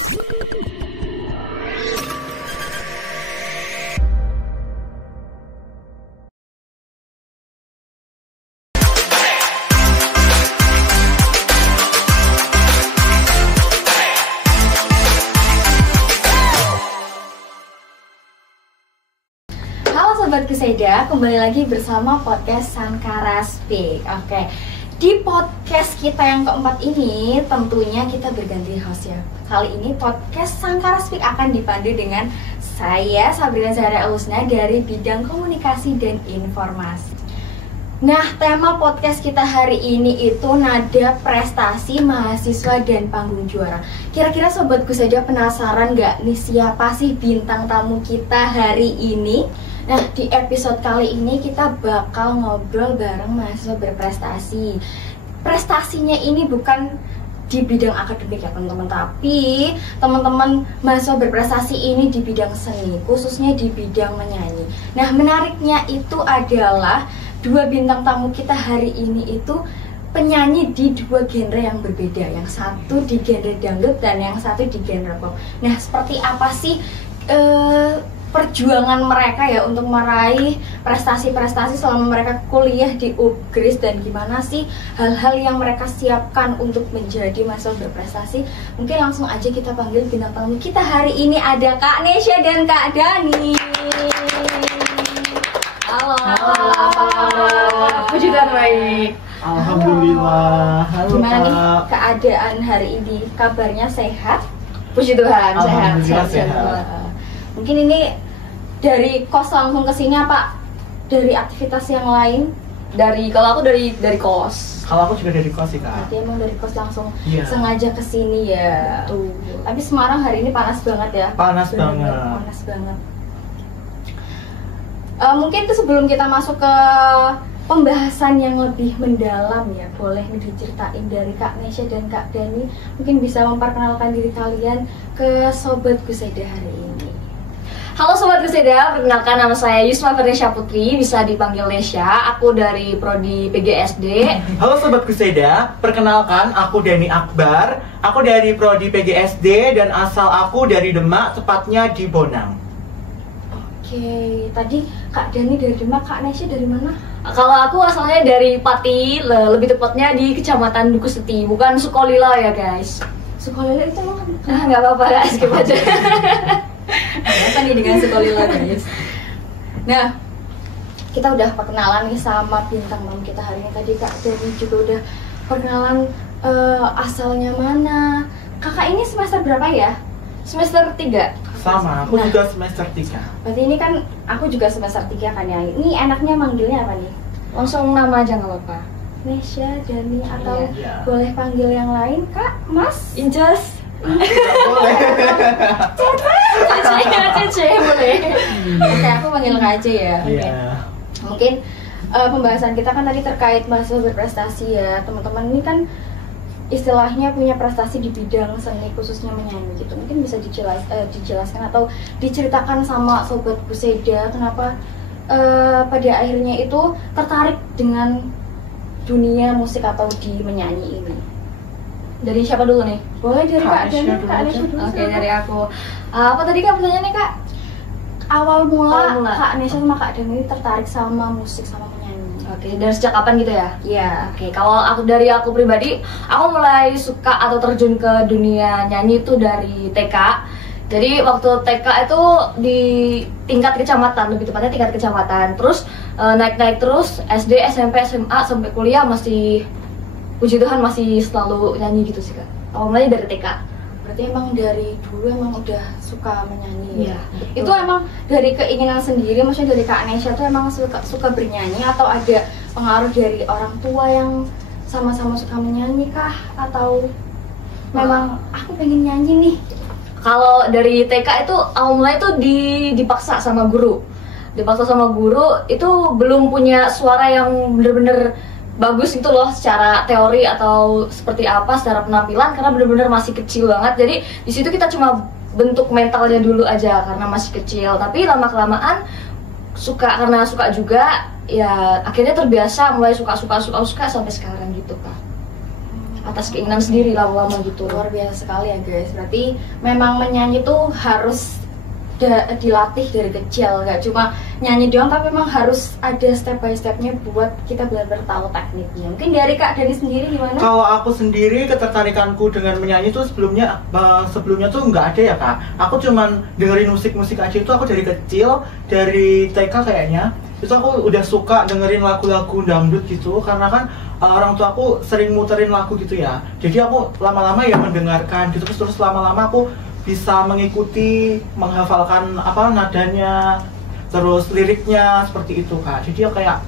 Sobat Kuseda, kembali lagi bersama podcast Sankara Speak. Oke, di podcast kita yang keempat ini tentunya kita berganti host ya. Kali ini podcast Sankara Speak akan dipandu dengan saya Sabrina Zahra Alusna dari bidang komunikasi dan informasi. Nah, tema podcast kita hari ini itu nada prestasi mahasiswa dan panggung juara. Kira-kira Sobat Kuseda penasaran nggak nih siapa sih bintang tamu kita hari ini? Nah, di episode kali ini kita bakal ngobrol bareng mahasiswa berprestasi. Prestasinya ini bukan di bidang akademik ya teman-teman, tapi teman-teman mahasiswa berprestasi ini di bidang seni, khususnya di bidang menyanyi. Nah, menariknya itu adalah dua bintang tamu kita hari ini itu penyanyi di dua genre yang berbeda. Yang satu di genre dangdut dan yang satu di genre pop. Nah, seperti apa sih perjuangan mereka ya untuk meraih prestasi-prestasi selama mereka kuliah di UGRIS, dan gimana sih hal-hal yang mereka siapkan untuk menjadi mahasiswa berprestasi. Mungkin langsung aja kita panggil bintang tamu kita hari ini, ada Kak Nesya dan Kak Dani. Halo. Puji dan baik. Alhamdulillah. Halo. Gimana nih keadaan hari ini? Kabarnya sehat? Puji Tuhan, sehat. Mungkin ini dari kos langsung ke sini apa dari aktivitas yang lain? Kalau aku dari kos. Kalau aku juga dari kos sih, Kak. Berarti emang dari kos langsung Sengaja ke sini ya. Tuh. Tapi Semarang hari ini panas banget ya. Panas Bener-bener banget. Panas banget. Mungkin itu sebelum kita masuk ke pembahasan yang lebih mendalam ya, boleh diceritain dari Kak Nesya dan Kak Dani, mungkin bisa memperkenalkan diri kalian ke Sobat Kuseda hari ini. Halo Sobat Kuseda, perkenalkan nama saya Yusma Ferdesya Putri, bisa dipanggil Nesya. Aku dari Prodi PGSD. Halo Sobat Kuseda, perkenalkan aku Dani Akbar. Aku dari Prodi PGSD dan asal aku dari Demak, tepatnya di Bonang. Oke, tadi Kak Dani dari Demak, Kak Nesya dari mana? Kalau aku asalnya dari Pati, lebih tepatnya di Kecamatan Dukuseti, bukan Sukolilo ya guys. Sukolilo itu emang Nggak apa-apa, nggak skip aja. apa nih dengan Sukolilo guys? Nah, kita udah perkenalan nih sama bintang tamu kita hari ini. Tadi Kak Dani juga udah perkenalan asalnya mana. Kakak ini semester berapa ya? Semester 3. Sama, aku juga semester 3. Berarti ini kan aku juga semester 3 kan ya. Ini enaknya manggilnya apa nih? Langsung nama aja nggak apa-apa. Nesya, Dani, atau Iya. boleh panggil yang lain, Kak, Mas? Inces. Boleh. Cece boleh. Oke, aku panggil Kak aja ya. Oke. Iya. Mungkin pembahasan kita kan tadi terkait mahasiswa berprestasi ya. Teman-teman ini kan istilahnya punya prestasi di bidang seni, khususnya menyanyi gitu. Mungkin bisa dijelaskan atau diceritakan sama Sobat Kuseda kenapa pada akhirnya itu tertarik dengan dunia musik atau di menyanyi ini. Dari siapa dulu nih? Boleh dari Kak Kak Dani, Nesya Kak dulu Nesya dulu. Oke, silakan. dari aku. Apa tadi Kak pertanyaannya Kak? Awal mula Awal mula. Kak Nesya sama Kak Dani tertarik sama musik sama menyanyi. Oke, dari sejak kapan gitu ya? Iya. Oke, kalau dari aku pribadi, aku mulai suka atau terjun ke dunia nyanyi itu dari TK. Jadi waktu TK itu di tingkat kecamatan, lebih tepatnya tingkat kecamatan. Terus naik-naik terus SD, SMP, SMA sampai kuliah masih, puji Tuhan masih selalu nyanyi gitu sih Kak. Awalnya dari TK. Berarti emang dari dulu emang udah suka menyanyi ya? Iya, betul. Itu emang dari keinginan sendiri, maksudnya dari Kak Nesya tuh emang suka bernyanyi atau ada pengaruh dari orang tua yang sama-sama suka menyanyi kah? Atau memang aku pengen nyanyi nih? Kalau dari TK itu awalnya itu dipaksa sama guru. Dipaksa sama guru itu belum punya suara yang bener-bener bagus gitu loh secara teori atau seperti apa secara penampilan, karena bener-bener masih kecil banget. Jadi di situ kita cuma bentuk mentalnya dulu aja karena masih kecil. Tapi lama-kelamaan karena suka juga ya akhirnya terbiasa, mulai suka sampai sekarang gitu Kak. atas keinginan sendiri lama-lama gitu. Luar biasa sekali ya guys. Berarti memang menyanyi tuh harus dilatih dari kecil, nggak cuma nyanyi doang, tapi memang harus ada step by stepnya buat kita benar-benar tahu tekniknya. Mungkin dari Kak Dani sendiri gimana? Kalau aku sendiri, ketertarikanku dengan menyanyi tuh sebelumnya tuh nggak ada ya Kak. Aku cuman dengerin musik-musik aja itu aku dari kecil, dari TK kayaknya. Itu aku udah suka dengerin lagu-lagu dangdut gitu, karena kan orang tua aku sering muterin lagu gitu ya. Jadi aku lama-lama ya mendengarkan gitu, terus lama-lama aku bisa mengikuti, menghafalkan nadanya, terus liriknya seperti itu Kak. Jadi ya kayak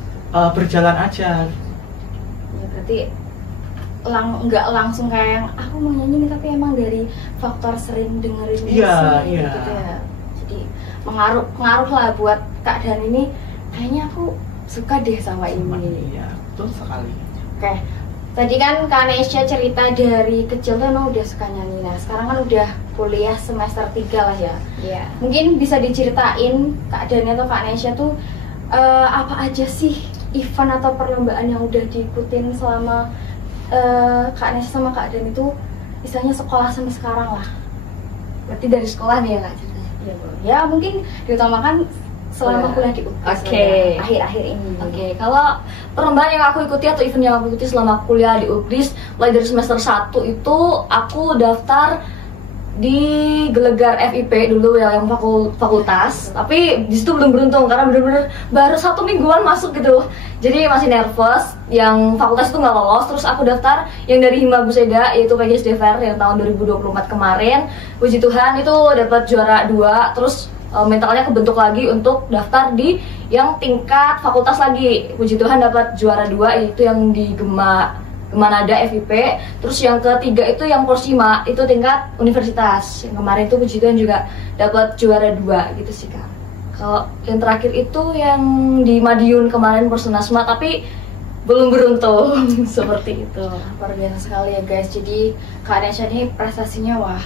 berjalan aja. Ya berarti nggak langsung kayak yang aku mau nyanyi nih, tapi emang dari faktor sering dengerin musik gitu ya. Jadi pengaruh lah buat Kak Dan ini, kayaknya aku suka deh sama ini. Iya, betul sekali. Oke. Tadi kan Kak Nesya cerita dari kecil tuh emang udah suka nyanyi. Nah sekarang kan udah kuliah semester 3 lah ya. Iya. Mungkin bisa diceritain Kak Dani atau Kak Nesya tuh apa aja sih event atau perlombaan yang udah diikutin selama Kak Nesya sama Kak Dani itu istilahnya sekolah sampai sekarang lah. Berarti dari sekolah nih ya Kak ceritanya? Iya, ya mungkin diutamakan selama kuliah di UPS akhir-akhir ini. Oke, kalau perlombaan yang aku ikuti atau event yang aku ikuti selama kuliah di UPRIS, mulai dari semester 1 itu aku daftar di Gelegar FIP dulu ya, yang fakultas. Tapi di situ belum beruntung karena bener-bener baru 1 mingguan masuk gitu. Jadi masih nervous, yang fakultas itu nggak lolos. Terus aku daftar yang dari Hima Buseda, yaitu PGSD Fair yang tahun 2024 kemarin. Puji Tuhan itu dapat juara 2. Terus mentalnya kebentuk lagi untuk daftar di yang tingkat fakultas lagi. Puji Tuhan dapat juara 2, yaitu yang di Gemanada FIP. Terus yang ketiga itu yang Porsima, itu tingkat universitas. Yang kemarin itu puji Tuhan juga dapat juara 2 gitu sih Kak. Kalau yang terakhir itu yang di Madiun kemarin Persenasma, tapi belum beruntung seperti itu. Luar biasa sekali ya guys. Jadi Kak Nesya ini prestasinya wah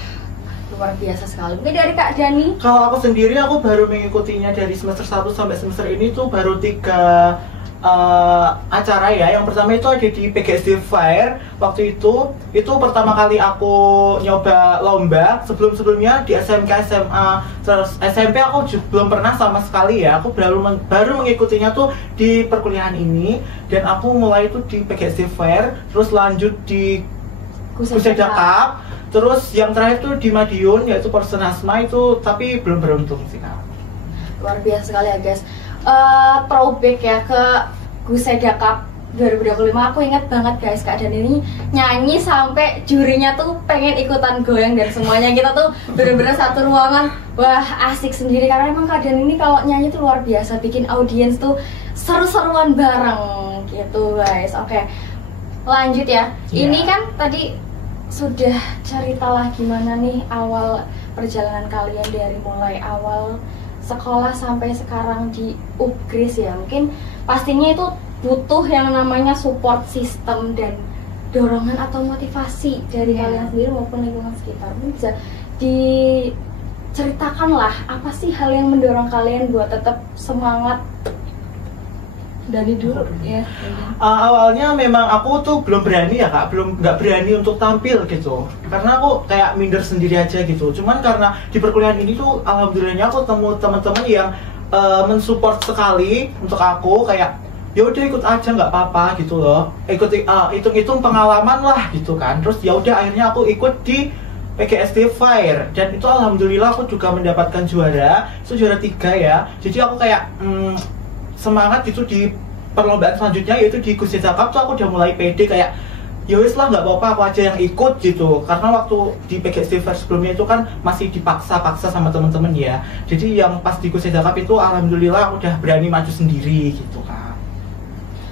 luar biasa sekali. Mungkin dari Kak Dani? Kalau aku sendiri, aku baru mengikutinya dari semester 1 sampai semester ini tuh baru 3 acara ya. Yang pertama itu ada di PGSD Fair. Waktu itu pertama kali aku nyoba lomba. Sebelumnya di SMK, SMA, terus SMP aku belum pernah sama sekali ya. Aku baru mengikutinya tuh di perkuliahan ini. Dan aku mulai itu di PGSD Fair, terus lanjut di Kuseda Cup. Terus yang terakhir tuh di Madiun, yaitu Persenasma itu, tapi belum beruntung sih Kak. Luar biasa sekali ya guys. Throwback ya ke Kuseda Cup 2025, aku ingat banget guys, Kak Dan ini nyanyi sampai jurinya tuh pengen ikutan goyang, dan semuanya kita tuh bener-bener satu ruangan, wah asik sendiri. Karena emang Kak Dan ini kalau nyanyi tuh luar biasa, bikin audiens tuh seru-seruan bareng gitu guys. Oke, lanjut ya. Ini kan tadi sudah ceritalah gimana nih awal perjalanan kalian dari mulai awal sekolah sampai sekarang di UPGRIS ya. Mungkin pastinya itu butuh yang namanya support system dan dorongan atau motivasi dari kalian sendiri maupun lingkungan sekitar. Mungkin bisa diceritakan lah apa sih hal yang mendorong kalian buat tetap semangat. Dari dulu ya. Awalnya memang aku tuh belum berani ya Kak, nggak berani untuk tampil gitu, karena aku kayak minder sendiri aja gitu. Cuman karena di perkuliahan ini tuh alhamdulillahnya aku ketemu teman-teman yang mensupport sekali untuk aku, kayak ya udah ikut aja nggak apa-apa gitu loh, hitung-hitung pengalaman lah gitu kan. Terus ya udah akhirnya aku ikut di PGSD Fair, dan itu alhamdulillah aku juga mendapatkan juara, itu juara 3 ya. Jadi aku kayak semangat gitu di perlombaan selanjutnya, yaitu di Kuseda Cup tuh aku udah mulai pede, kayak ya wis lah nggak apa-apa, aku aja yang ikut gitu. Karena waktu di PGSD Fair sebelumnya itu kan masih dipaksa-paksa sama temen-temen ya. Jadi yang pas di Kuseda Cup itu alhamdulillah aku udah berani maju sendiri gitu kan.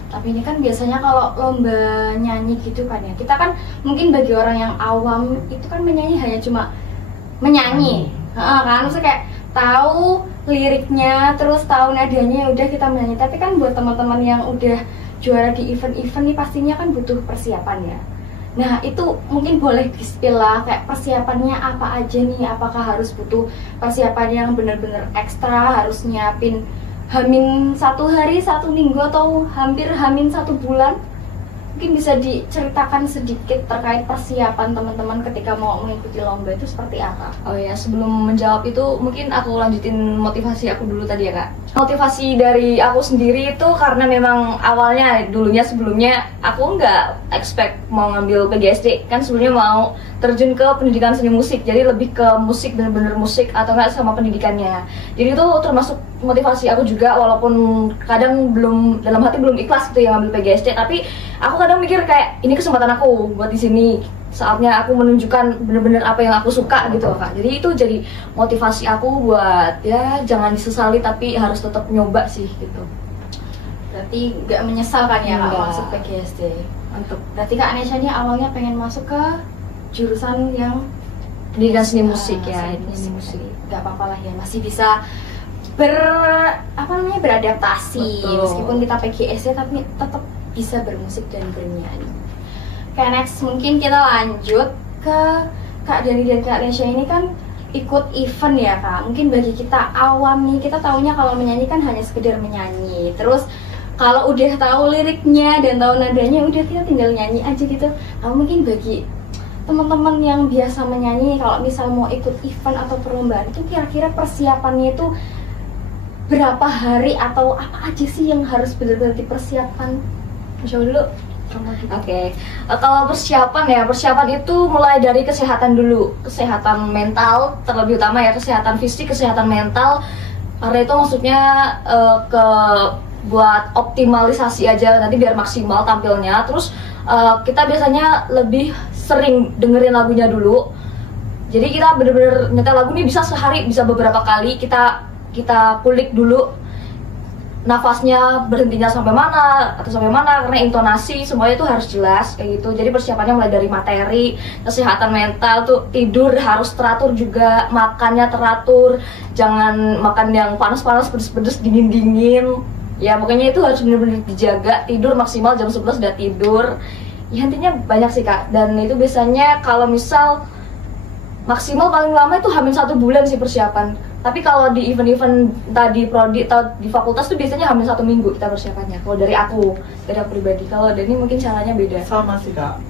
Tapi ini kan biasanya kalau lomba nyanyi gitu kan ya, kita kan mungkin bagi orang yang awam itu kan menyanyi hanya cuma menyanyi, kan maksudnya kayak tahu liriknya, terus tahu nadanya, udah kita menyanyi. Tapi kan buat teman-teman yang udah juara di event-event nih pastinya kan butuh persiapan ya. Nah itu mungkin boleh di-spill lah, kayak persiapannya apa aja nih? Apakah harus butuh persiapan yang benar-benar ekstra, harus nyiapin hamin 1 hari, 1 minggu, atau hampir hamin 1 bulan? Mungkin bisa diceritakan sedikit terkait persiapan teman-teman ketika mau mengikuti lomba itu seperti apa? Oh ya, sebelum menjawab itu mungkin aku lanjutin motivasi aku dulu tadi ya Kak. Motivasi dari aku sendiri itu karena memang awalnya sebelumnya aku nggak expect mau ngambil PGSD, kan sebelumnya mau terjun ke pendidikan seni musik, jadi lebih ke musik, bener-bener musik atau nggak sama pendidikannya. Jadi itu termasuk motivasi aku juga, walaupun kadang dalam hati belum ikhlas gitu ya ngambil PGSD, tapi aku kadang mikir kayak ini kesempatan aku buat di sini, saatnya aku menunjukkan bener-bener apa yang aku suka gitu Kak. Jadi itu jadi motivasi aku buat ya jangan disesali tapi harus tetap nyoba sih gitu. Berarti nggak menyesalkan ya Kak Nggak. masuk PGSD? Mantap. Berarti Kak Anesha ini awalnya pengen masuk ke jurusan yang Pendidikan seni musik ya, seni seni musik. musik. Nggak apa-apa lah ya, masih bisa beradaptasi. Betul. Meskipun kita PGSD tapi tetap bisa bermusik dan bernyanyi. Oke, next mungkin kita lanjut ke Kak Dani dan Kak Anesha ini kan ikut event ya Kak. Mungkin bagi kita awam nih, kita taunya kalau menyanyi kan hanya sekedar menyanyi. Terus kalau udah tahu liriknya dan tahu nadanya, udah kita tinggal nyanyi aja gitu. Nah, mungkin bagi teman-teman yang biasa menyanyi, kalau misal mau ikut event atau perlombaan itu kira-kira persiapannya itu berapa hari atau apa aja sih yang harus benar-benar dipersiapkan? Coba dulu. Oke, kalau persiapan itu mulai dari kesehatan dulu, kesehatan mental terlebih utama ya, kesehatan fisik, kesehatan mental. Karena itu maksudnya buat optimalisasi aja nanti biar maksimal tampilnya. Terus kita biasanya lebih sering dengerin lagunya dulu. Jadi kita bener-bener nyetel lagu nih bisa sehari, bisa beberapa kali kita kulik dulu. Nafasnya berhentinya sampai mana karena intonasi semuanya itu harus jelas kayak gitu. Jadi persiapannya mulai dari materi, kesehatan mental tuh, tidur harus teratur juga, makannya teratur, jangan makan yang panas-panas, pedes-pedes, dingin-dingin. Ya pokoknya itu harus benar-benar dijaga. Tidur maksimal jam 11 udah tidur. Ya intinya banyak sih Kak. Dan itu biasanya kalau misal maksimal paling lama itu hampir 1 bulan sih persiapan. Tapi kalau di event-event tadi prodi atau di fakultas tuh biasanya hampir 1 minggu kita persiapannya. Kalau dari aku pribadi. Kalau Dani mungkin caranya beda. Sama sih Kak.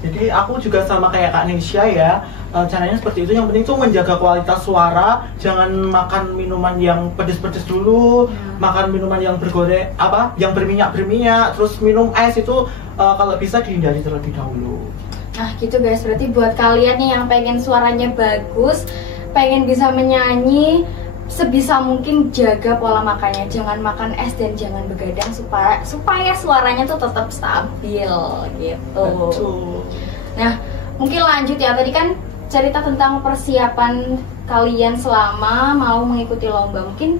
Jadi aku juga sama kayak Kak Nisha ya, caranya seperti itu. Yang penting tuh menjaga kualitas suara, jangan makan minuman yang pedes-pedes dulu, makan minuman yang yang berminyak, terus minum es itu kalau bisa dihindari terlebih dahulu. Nah gitu guys, berarti buat kalian nih yang pengen suaranya bagus, pengen bisa menyanyi, sebisa mungkin jaga pola makannya, jangan makan es dan jangan begadang supaya suaranya tuh tetap stabil gitu. Betul. Nah mungkin lanjut ya, tadi kan cerita tentang persiapan kalian selama mau mengikuti lomba. Mungkin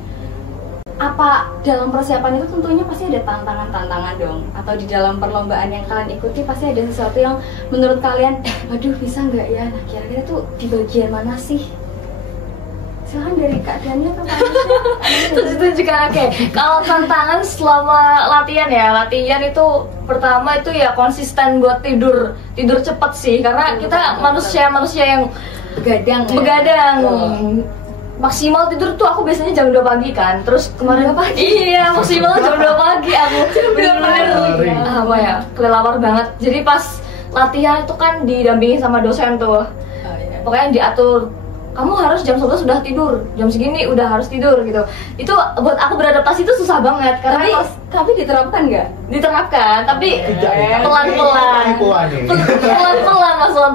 apa dalam persiapan itu tentunya pasti ada tantangan-tantangan dong, atau di dalam perlombaan yang kalian ikuti pasti ada sesuatu yang menurut kalian aduh bisa nggak ya, nah kira-kira tuh di bagian mana sih? Silahkan dari Kak Dani atau Kak Anesha. Tunjukkan. Oke. Kalau tantangan selama latihan itu pertama itu ya konsisten buat tidur cepet sih, karena kita manusia yang begadang. Maksimal tidur tuh aku biasanya jam 2 pagi kan. Terus kemarin iya, maksimal jam 2 pagi aku bener-bener apa ya, kelelawar banget. Jadi pas latihan itu kan didampingi sama dosen tuh. Pokoknya diatur, kamu harus jam 11 sudah tidur, jam segini udah harus tidur gitu. Itu buat aku beradaptasi itu susah banget karena tapi diterapkan nggak? Diterapkan, tapi Tidak. pelan-pelan.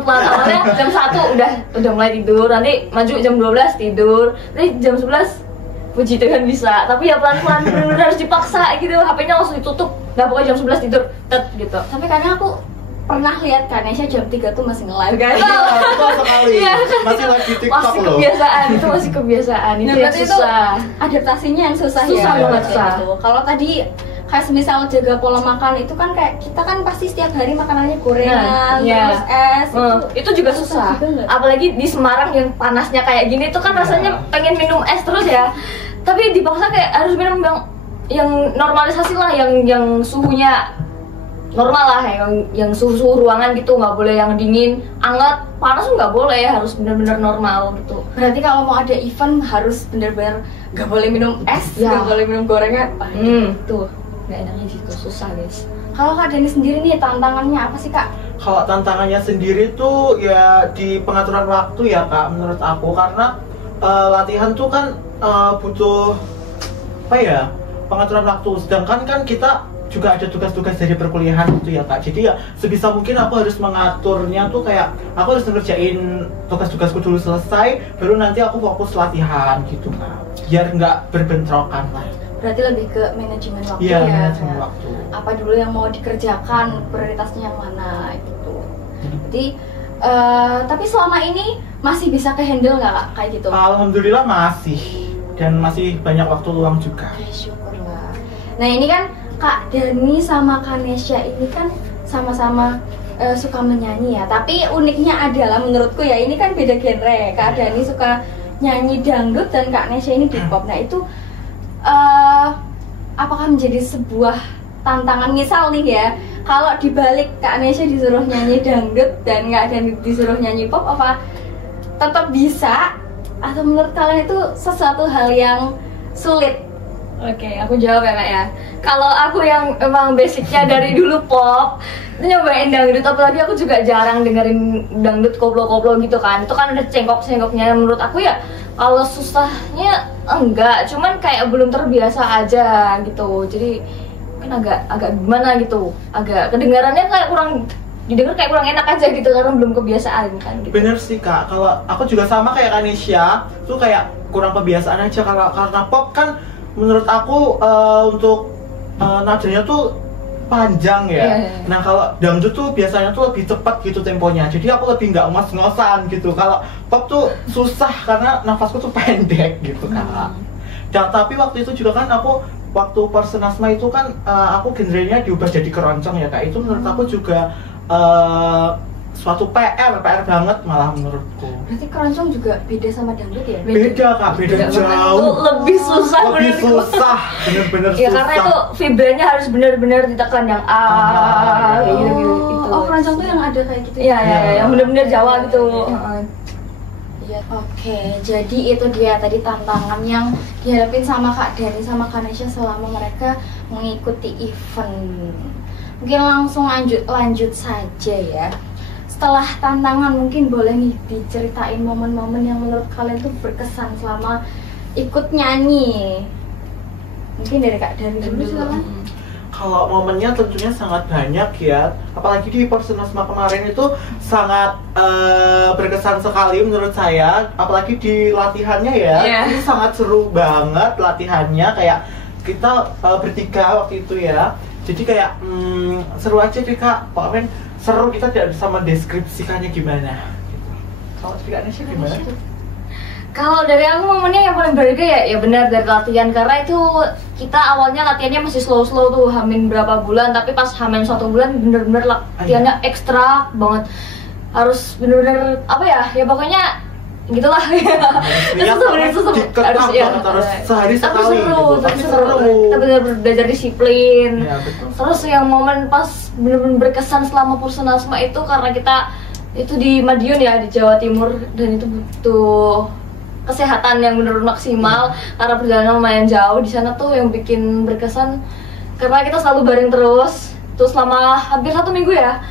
Awalnya jam 1 udah mulai tidur, nanti maju jam 12 tidur, nanti jam 11 puji Tuhan bisa. Tapi ya pelan-pelan, benar-benar harus dipaksa gitu. HP-nya langsung ditutup. Nah, pokoknya jam 11 tidur, gitu. Tapi kadang aku pernah lihat Kak Anesha jam 3 tuh masih nge-live kan? Betul sekali. Iya. Masih live di TikTok Masih loh. kebiasaan, itu masih kebiasaan. Itu Nah, yang berarti susah. Adaptasinya yang susah Susah ya. banget, susah. Gitu. Kalau tadi kayak semisal jaga pola makan itu kan kayak kita kan pasti setiap hari makanannya gorengan, iya. terus es. Itu juga susah. juga nggak? Apalagi di Semarang yang panasnya kayak gini tuh kan rasanya pengen minum es terus ya. Tapi dipaksa kayak harus minum yang normalisasi lah, yang suhunya normal lah, yang suhu ruangan gitu, nggak boleh yang dingin, hangat, panas nggak boleh, harus benar-benar normal gitu. Berarti kalau mau ada event harus benar-benar nggak boleh minum es, Ya. nggak boleh minum gorengan. Tuh nggak enaknya gitu, susah guys. Kalau Kak Dani sendiri nih tantangannya apa sih Kak? Kalau tantangannya sendiri tuh ya di pengaturan waktu ya Kak, menurut aku, karena latihan tuh kan butuh apa ya, pengaturan waktu. Sedangkan kan kita juga ada tugas-tugas dari perkuliahan gitu ya Kak. Jadi ya sebisa mungkin aku harus mengaturnya tuh kayak aku harus ngerjain tugas-tugasku dulu selesai, baru nanti aku fokus latihan gitu Kak. Biar nggak berbentrokan lah. Berarti lebih ke manajemen waktu Iya, ya. manajemen kayak waktu. apa dulu yang mau dikerjakan, prioritasnya yang mana gitu. Jadi tapi selama ini masih bisa ke-handle nggak Kak kayak gitu? Alhamdulillah masih, dan masih banyak waktu luang juga. Oke, syukurlah. Nah ini kan Kak Dani sama Kak Nesya ini kan sama-sama suka menyanyi ya. Tapi uniknya adalah menurutku ya, ini kan beda genre. Kak Dani suka nyanyi dangdut dan Kak Nesya ini di pop. Nah itu apakah menjadi sebuah tantangan, misal nih ya, kalau dibalik Kak Nesya disuruh nyanyi dangdut dan Kak Dani disuruh nyanyi pop, apa tetap bisa? Atau menurut kalian itu sesuatu hal yang sulit? Oke, aku jawab ya Kak ya. Kalau aku yang emang basicnya dari dulu pop, itu nyobain dangdut, apalagi aku juga jarang dengerin dangdut koplo-koplo gitu kan. Itu kan ada cengkok-cengkoknya. Menurut aku ya, kalau susahnya enggak, cuman kayak belum terbiasa aja gitu. Jadi kan agak gimana gitu, agak kedengarannya kayak kurang, didengar kayak kurang enak aja gitu karena belum kebiasaan kan gitu. Bener sih Kak, kalau aku juga sama kayak Kanisha, tuh kayak kurang kebiasaan aja karena pop kan menurut aku untuk nadanya tuh panjang ya. Yeah. Nah kalau dangdut tuh biasanya tuh lebih cepat gitu temponya, jadi aku lebih nggak ngos-ngosan gitu. Kalau pop tuh susah karena nafasku tuh pendek gitu Kak. Dan tapi waktu itu juga kan aku waktu Persenasma itu kan aku genrenya diubah jadi keroncong ya Kak. Itu menurut aku juga suatu PR banget malah menurutku. Berarti keroncong juga beda sama dangdut ya? Beda Kak, beda jauh. Itu lebih susah, Lebih menurutku. susah, bener-bener Ya susah. karena itu vibranya harus benar-benar ditekan yang kayak gitu. Oh, keroncong tuh yang ada kayak gitu Iya, yang benar-benar Jawa gitu. Iya. Oke, jadi itu dia tadi tantangan yang dihadapin sama Kak Dani sama Kak Nesya selama mereka mengikuti event. Mungkin langsung lanjut saja ya. Setelah tantangan, mungkin boleh nih diceritain momen-momen yang menurut kalian tuh berkesan selama ikut nyanyi. Mungkin dari Kak Dani dulu silakan. Kalau momennya tentunya sangat banyak ya, apalagi di Persenasma kemarin itu sangat berkesan sekali menurut saya, apalagi di latihannya ya. Yeah. Ini sangat seru banget latihannya, kayak kita bertiga waktu itu ya. Jadi kayak seru aja deh Kak, pokoknya seru, kita tidak bisa mendeskripsikannya gimana gitu. Kalau ceritanya sih gimana? Kalau dari aku momennya yang paling berharga ya benar dari latihan, karena itu kita awalnya latihannya masih slow tuh, hamin berapa bulan, tapi pas hamin 1 bulan bener-bener latihannya ekstra banget, harus bener-bener apa ya pokoknya gitulah. Harus sehari sekali gitu. Tapi seru. Kita bener-bener belajar disiplin. Ya, betul. Terus yang momen pas bener-bener berkesan selama Persenasma itu karena kita itu di Madiun ya, di Jawa Timur, dan itu butuh kesehatan yang benar-benar maksimal karena perjalanan lumayan jauh. Di sana tuh yang bikin berkesan karena kita selalu bareng terus selama hampir 1 minggu ya.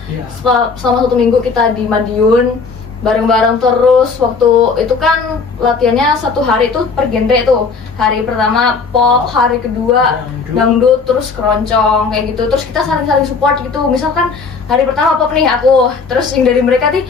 Selama 1 minggu kita di Madiun bareng-bareng terus. Waktu itu kan latihannya 1 hari itu per genre tuh. Hari pertama pop, hari kedua dangdut, terus keroncong kayak gitu. Terus kita saling-saling support gitu. Misalkan hari pertama pop nih aku, terus yang dari mereka nih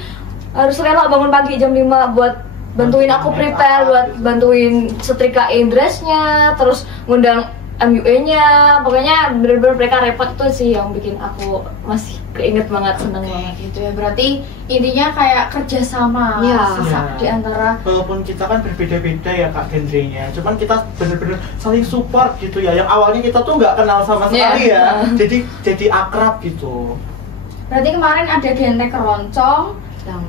harus rela bangun pagi jam 5 buat bantuin aku prepare, buat bantuin setrikain dressnya, terus ngundang MUA-nya. Pokoknya bener-bener mereka repot tuh sih yang bikin aku masih keinget banget, seneng banget gitu ya. Berarti intinya kayak kerjasama Ya. di antara, walaupun kita kan berbeda-beda ya Kak genrenya, cuman kita bener-bener saling support gitu ya. Yang awalnya kita tuh nggak kenal sama sekali ya, jadi akrab gitu. berarti kemarin ada genre keroncong,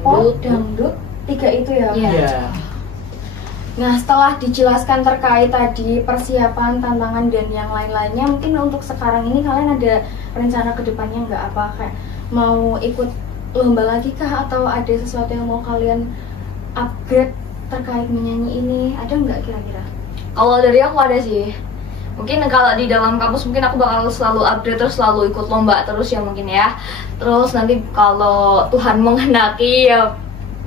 pop, dangdut, 3 itu ya. Iya. Nah, setelah dijelaskan terkait tadi persiapan, tantangan dan yang lain-lainnya, mungkin untuk sekarang ini kalian ada rencana kedepannya nggak, apa kayak mau ikut lomba lagi kah, atau ada sesuatu yang mau kalian upgrade terkait menyanyi ini, ada nggak kira-kira? Kalau dari aku ada sih, Mungkin kalau di dalam kampus mungkin aku bakal selalu update terus, selalu ikut lomba terus ya mungkin ya. Terus nanti kalau Tuhan menghendaki ya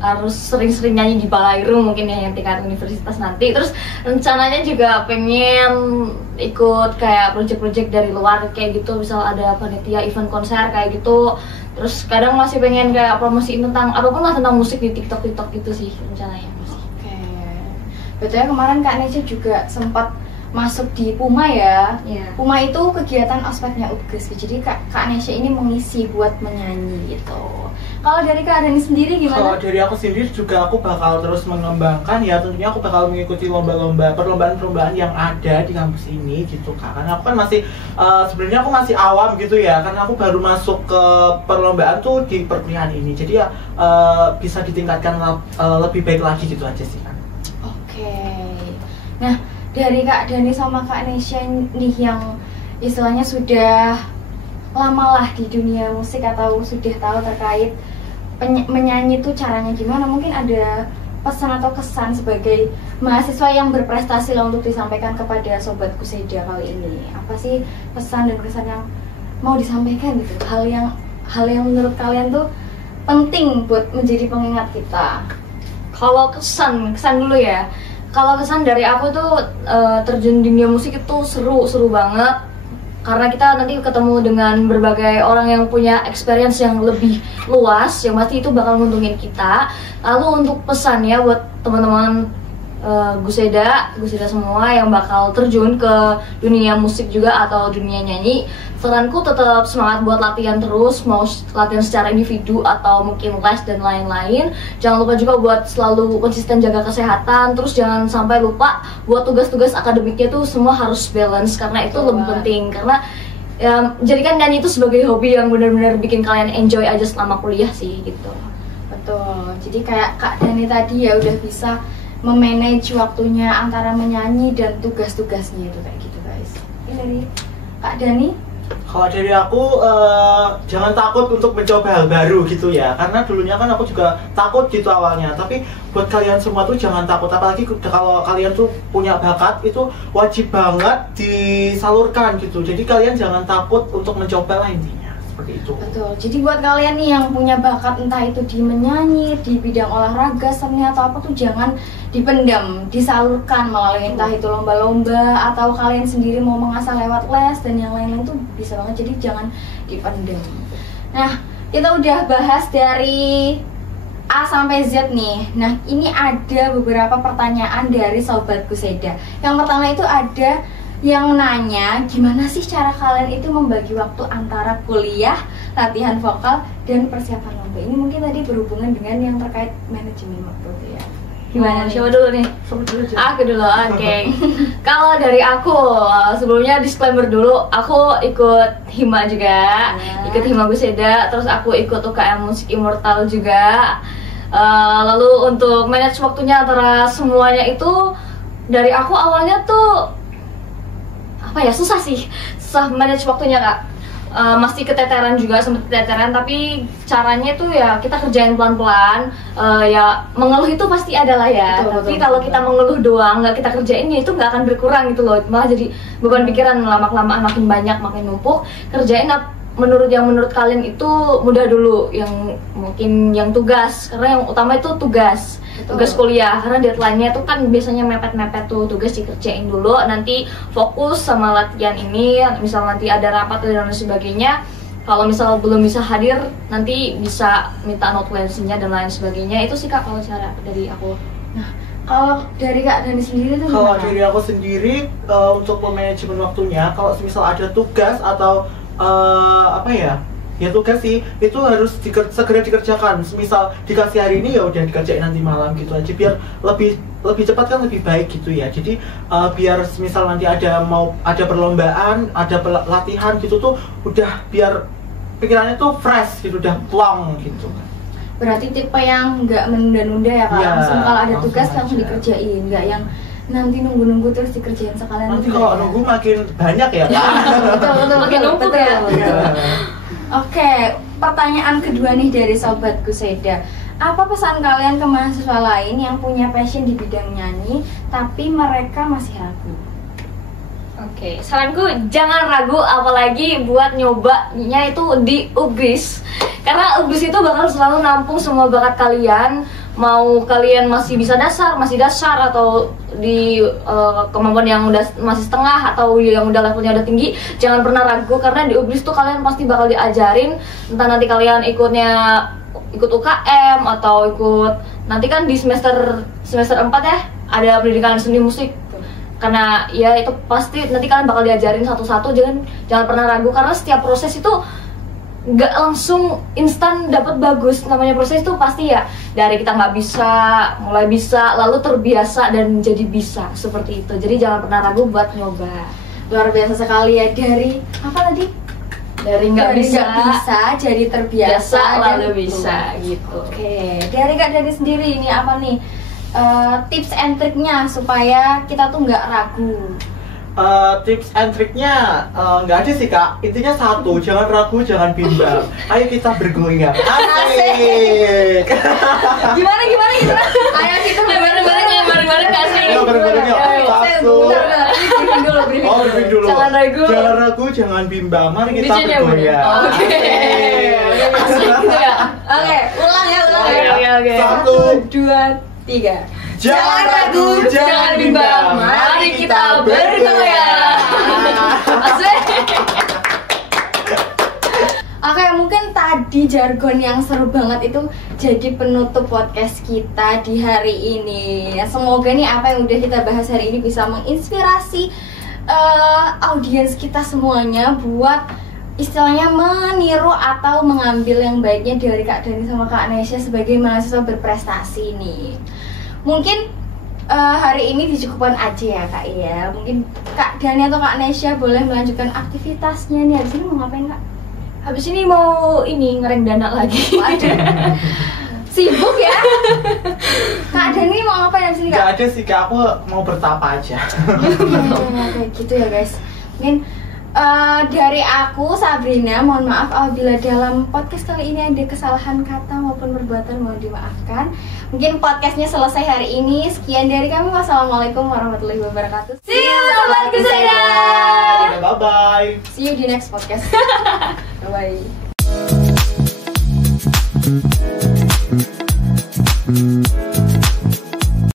harus sering-sering nyanyi di Balairung mungkin ya, yang tingkat universitas nanti. Terus rencananya juga pengen ikut kayak project-project dari luar kayak gitu, misal ada panitia event konser kayak gitu. Terus kadang masih pengen kayak promosiin tentang apapun lah tentang musik di TikTok gitu sih rencananya. Oke. Betulnya kemarin Kak Nesya juga sempat masuk di Puma ya. Iya. Puma itu kegiatan ospeknya UPGES. Jadi Kak Nesya ini mengisi buat menyanyi gitu. Kalau dari Kak Dani sendiri Kalau gimana? dari aku sendiri juga aku bakal terus mengembangkan ya, tentunya aku bakal mengikuti perlombaan-perlombaan yang ada di kampus ini gitu Kak. Karena aku kan masih sebenarnya aku masih awam gitu ya, karena aku baru masuk ke perlombaan tuh di perkuliahan ini. Jadi ya bisa ditingkatkan lebih baik lagi gitu aja sih kan. Oke. Nah, dari Kak Dani sama Kak Nesya nih yang istilahnya sudah lama lah di dunia musik atau sudah tahu terkait menyanyi itu caranya gimana, mungkin ada pesan atau kesan sebagai mahasiswa yang berprestasi lah untuk disampaikan kepada Sobat Kuseda kali ini. Apa sih pesan dan kesan yang mau disampaikan gitu? Hal yang menurut kalian tuh penting buat menjadi pengingat kita. Kalau kesan dulu ya. Kalau kesan dari aku tuh terjun di dunia musik itu seru banget. Karena kita nanti ketemu dengan berbagai orang yang punya experience yang lebih luas, yang pasti itu bakal nguntungin kita. Lalu untuk pesannya buat teman-teman Guseda semua yang bakal terjun ke dunia musik juga atau dunia nyanyi, saranku tetap semangat buat latihan terus, mau latihan secara individu atau mungkin les dan lain-lain. Jangan lupa juga buat selalu konsisten jaga kesehatan, terus jangan sampai lupa buat tugas-tugas akademiknya tuh semua harus balance, karena itu lebih penting. Karena ya, jadikan nyanyi itu sebagai hobi yang benar-benar bikin kalian enjoy aja selama kuliah sih gitu. Betul. Jadi kayak Kak Dani tadi ya udah bisa memanage waktunya antara menyanyi dan tugas-tugasnya itu kayak gitu guys. Ini dari Kak Dani. Kalau dari aku jangan takut untuk mencoba hal baru gitu ya, karena dulunya kan aku juga takut gitu awalnya. Tapi buat kalian semua tuh jangan takut, apalagi kalau kalian tuh punya bakat itu wajib banget disalurkan gitu. Jadi kalian jangan takut untuk mencoba lah intinya. Seperti itu. Betul. Jadi buat kalian nih yang punya bakat entah itu di menyanyi, di bidang olahraga, seni atau apa tuh jangan dipendam, disalurkan melalui entah itu lomba-lomba atau kalian sendiri mau mengasah lewat les dan yang lain-lain tuh bisa banget. Jadi jangan dipendam. Nah, kita udah bahas dari A sampai Z nih. Nah, ini ada beberapa pertanyaan dari Sobat Kuseda. Yang pertama itu ada yang nanya, gimana sih cara kalian itu membagi waktu antara kuliah, latihan vokal, dan persiapan lomba? Ini mungkin tadi berhubungan dengan yang terkait manajemen waktu itu ya. Gimana nih? Siapa dulu nih? Aku dulu, oke. Kalau dari aku, sebelumnya disclaimer dulu, aku ikut Hima juga, ikut Hima Guseda, terus aku ikut UKM Musik Immortal juga. Lalu untuk manage waktunya antara semuanya itu, dari aku awalnya tuh apa ya, susah manage waktunya Kak. Masih keteteran juga, sempet keteteran, tapi caranya tuh ya kita kerjain pelan-pelan. Ya mengeluh itu pasti ada lah ya, tapi kalau kita mengeluh doang nggak kita kerjain ya itu nggak akan berkurang gitu loh, malah jadi beban pikiran lama-kelamaan makin banyak, makin numpuk. Kerjain menurut kalian itu mudah dulu, yang mungkin yang tugas, karena yang utama itu tugas kuliah, karena deadline-nya tuh kan biasanya mepet-mepet tuh, tugas dikerjain dulu, nanti fokus sama latihan ini. Misal nanti ada rapat dan sebagainya, kalau misal belum bisa hadir nanti bisa minta notulensinya dan lain sebagainya. Itu sih Kak kalau cara dari aku. Nah, kalau dari Kak Dani sendiri tuh Kalau gimana? dari aku sendiri untuk manajemen waktunya, kalau misal ada tugas atau apa ya tugas sih itu harus segera dikerjakan. Misal dikasih hari ini ya udah dikerjain nanti malam gitu aja, biar lebih cepat kan lebih baik gitu ya. Jadi biar misal nanti ada perlombaan, ada latihan gitu tuh udah biar pikirannya tuh fresh gitu, udah plong gitu. Berarti tipe yang nggak menunda-nunda ya Kak? Ya, Langsung kalau ada tugas langsung aja dikerjain, nggak yang nanti nunggu-nunggu terus dikerjain sekalian. Nanti kalau nunggu makin banyak ya Kak. betul, Makin numpuk ya. Oke, pertanyaan kedua nih dari Sobat Kuseda. Apa pesan kalian ke mahasiswa lain yang punya passion di bidang nyanyi tapi mereka masih ragu? Oke, saranku jangan ragu apalagi buat nyobanya itu di UGRIS. Karena UGRIS itu bakal selalu nampung semua bakat kalian. Mau kalian masih bisa masih dasar atau di kemampuan yang udah masih setengah atau yang udah levelnya udah tinggi, jangan pernah ragu karena di UGRIS tuh kalian pasti bakal diajarin. Entah nanti kalian ikut UKM atau ikut nanti kan di semester 4 ya ada pendidikan seni musik. Karena ya itu pasti nanti kalian bakal diajarin satu-satu, jangan pernah ragu karena setiap proses itu nggak langsung instan dapat bagus. Namanya proses itu pasti ya dari kita nggak bisa mulai bisa lalu terbiasa dan jadi bisa seperti itu. Jadi jangan pernah ragu buat nyoba. Luar biasa sekali ya, dari apa tadi? Dari nggak bisa jadi terbiasa lalu bisa gitu. Oke, dari Kak Dani sendiri ini apa nih tips and triknya supaya kita tuh nggak ragu? Tips and triknya nggak ada sih Kak, intinya satu, jangan ragu, jangan bimbang. Ayo kita bergoyang. Asik. Gimana? Ayo kita bareng-bareng kasih. Ayo bareng-bareng yuk. Satu. Briefing dulu. Jangan ragu, jangan bimbang. Mari kita bergoyang. Oke. Asik gitu ya. Oke, ulang ya. Oke. 1, 2, 3. Jangan ragu, jangan bimbang. Mari kita bergoyang. Asik. Oke, mungkin tadi jargon yang seru banget itu jadi penutup podcast kita di hari ini. Semoga nih apa yang udah kita bahas hari ini bisa menginspirasi audiens kita semuanya buat istilahnya meniru atau mengambil yang baiknya dari Kak Dani sama Kak Nesya sebagai mahasiswa berprestasi nih. Mungkin hari ini dicukupkan aja ya Kak ya. Mungkin Kak Dani atau Kak Nesya boleh melanjutkan aktivitasnya nih. Habis ini mau ngapain Kak? Habis ini mau ngereng dana lagi. Waduh. Sibuk ya. Kak Dani mau ngapain habis ini Kak? Gak ada sih Kak, aku mau bertapa aja. Kayak gitu ya guys. Mungkin dari aku Sabrina, mohon maaf apabila dalam podcast kali ini ada kesalahan kata maupun perbuatan, mohon dimaafkan. Mungkin podcastnya selesai hari ini. Sekian dari kami. Wassalamualaikum warahmatullahi wabarakatuh. See you Sobat Crusader. Bye bye. See you di next podcast. Bye bye.